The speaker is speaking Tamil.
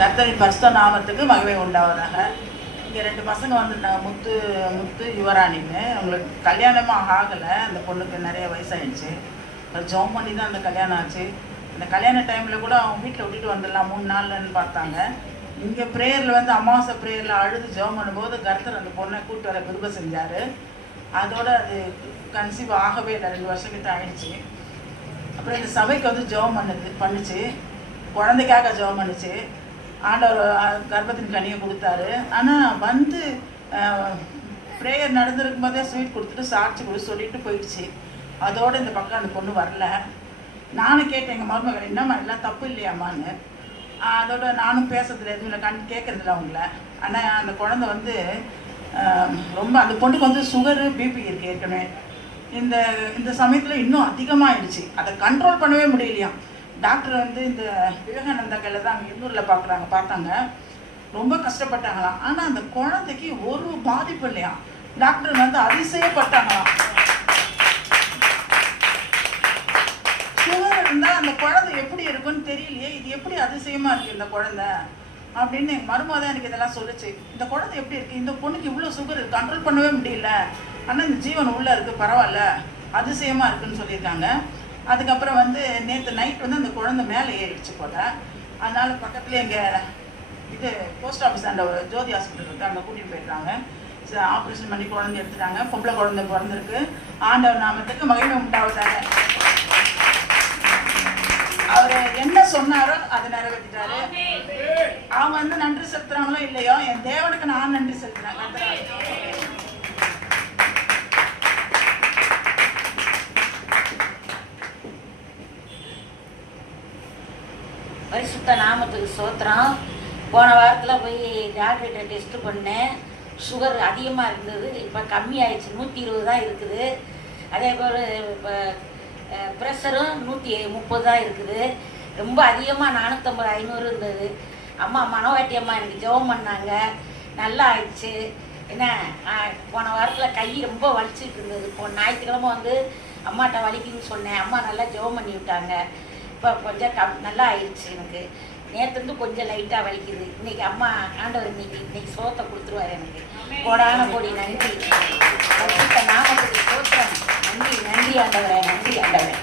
கர்த்தரின் பரிசுத்த நாமத்துக்கு மகிமை உண்டாவதாக. இங்கே 2 பசங்க வந்துட்டாங்க, முத்து யுவராணின்னு. அவங்களுக்கு கல்யாணமாக ஆகலை. அந்த பொண்ணுக்கு நிறைய வயசாகிடுச்சு. ஜோம் பண்ணி தான் அந்த கல்யாணம் ஆச்சு. அந்த கல்யாண டைமில் கூட அவங்க வீட்டில் விட்டுட்டு வந்துடலாம் 3 நாள்லன்னு பார்த்தாங்க. இங்கே ப்ரேயரில் வந்து அமாவாசை ப்ரேயரில் அழுது ஜோம் பண்ணும்போது கர்த்தர் அந்த பொண்ணை கூப்பிட்டு வர கிருபை செஞ்சார். அதோட அது கன்சீவ் ஆகவே இல்லை, 2 வருஷம் கிட்ட ஆயிடுச்சு. அப்புறம் இந்த சபைக்கு வந்து ஜெபம் பண்ணுச்சு, குழந்தைக்காக ஜெபம் பண்ணுச்சு. ஆண்டவர் கர்ப்பத்தின் கனியை கொடுத்தாரு. ஆனால் வந்து ப்ரேயர் நடந்திருக்கும் போதே ஸ்வீட் கொடுத்துட்டு சாட்சி கொடு சொல்லிட்டு போயிடுச்சு. அதோடு இந்த பக்கம் அந்த பொண்ணு வரல. நானும் கேட்டேன் எங்கள் மருமகள், என்னம்மா எல்லாம் தப்பு இல்லையாம்மான்னு. அதோட நானும் பேசுறதில்ல, எதுவும் இல்லை, கேட்குறதில்ல அவங்கள. ஆனால் அந்த குழந்தை வந்து ரொம்ப, அந்த பொண்ணுக்கு வந்து சுகரு பிபி இருக்குது ஏற்கனவே. இந்த சமயத்தில் இன்னும் அதிகமாகிடுச்சு. அதை கண்ட்ரோல் பண்ணவே முடியலையாம். டாக்டர் வந்து இந்த விவேகானந்தா கையில் தான் அங்கே எண்ணூரில் பார்த்தாங்க. ரொம்ப கஷ்டப்பட்டாங்களாம். ஆனால் அந்த குழந்தைக்கு ஒரு பாதிப்பு இல்லையா. டாக்டர் வந்து அதிசயப்பட்டாங்களாம். சுகர் இருந்தால் அந்த குழந்தை எப்படி இருக்குன்னு தெரியலையே, இது எப்படி அதிசயமாக இருக்குது இந்த குழந்தை அப்படின்னு எங்கள் மருமக தான் எனக்கு இதெல்லாம் சொல்லிச்சு. இந்த குழந்தை எப்படி இருக்குது, இந்த பொண்ணுக்கு இவ்வளோ சுகர் கண்ட்ரோல் பண்ணவே முடியல, ஆனால் இந்த ஜீவன் உள்ளே இருக்குது, பரவாயில்ல, அதிசயமாக இருக்குதுன்னு சொல்லியிருக்காங்க. அதுக்கப்புறம் வந்து நேற்று நைட் வந்து அந்த குழந்தை மேலே ஏறிடுச்சு போல. அதனால் பக்கத்துலேயே எங்கள் போஸ்ட் ஆஃபீஸ் அந்த ஜோதி ஹாஸ்பிட்டல் இருக்குது, அங்கே கூட்டிகிட்டு போயிருக்காங்க. ஆப்ரேஷன் பண்ணி குழந்தை எடுத்துட்டாங்க. பொம்பளை குழந்தை பிறந்திருக்கு. ஆண்டவர் நாமத்துக்கு மகிமை உண்டாவதாக. அவர் என்ன சொன்னாரோ அதை நிறைவேற்றிட்டாரு. அவங்க வந்து நன்றி செலுத்துறாங்களோ இல்லையோ, என் தேவனுக்கு நான் நன்றி செலுத்துறேன். பரிசுத்த நாமத்துக்கு சோத்திரம். போன வாரத்தில் போய் டாக்டர்கிட்ட டெஸ்ட்டு பண்ணேன். சுகர் அதிகமாக இருந்தது, இப்போ கம்மியாயிடுச்சு, 120 தான் இருக்குது. அதே போல் இப்போ ப்ரெஷரும் 130 தான் இருக்குது. ரொம்ப அதிகமாக 450 500 இருந்தது. அம்மா மனவாட்டி அம்மா எனக்கு ஜெபம் பண்ணாங்க, நல்லா ஆயிடுச்சு. என்ன போன வாரத்தில் கை ரொம்ப வலிச்சிட்டு இருந்தது. போன ஞாயிற்றுக்கிழமை வந்து அம்மாட்ட வலிக்குன்னு சொன்னேன். அம்மா நல்லா ஜெபம் பண்ணி விட்டாங்க. இப்போ கொஞ்சம் நல்லா ஆயிடுச்சு. எனக்கு நேற்றுந்து கொஞ்சம் லைட்டாக வலிக்குது. இன்றைக்கி அம்மா ஆண்டவர் இன்னைக்கு சோத்தை கொடுத்துருவார் எனக்கு. கோடான கோடி நன்றி. நாமத்துக்கு சோத்திரம். நன்றி ஆண்டவரே, நன்றி ஆண்டவரே.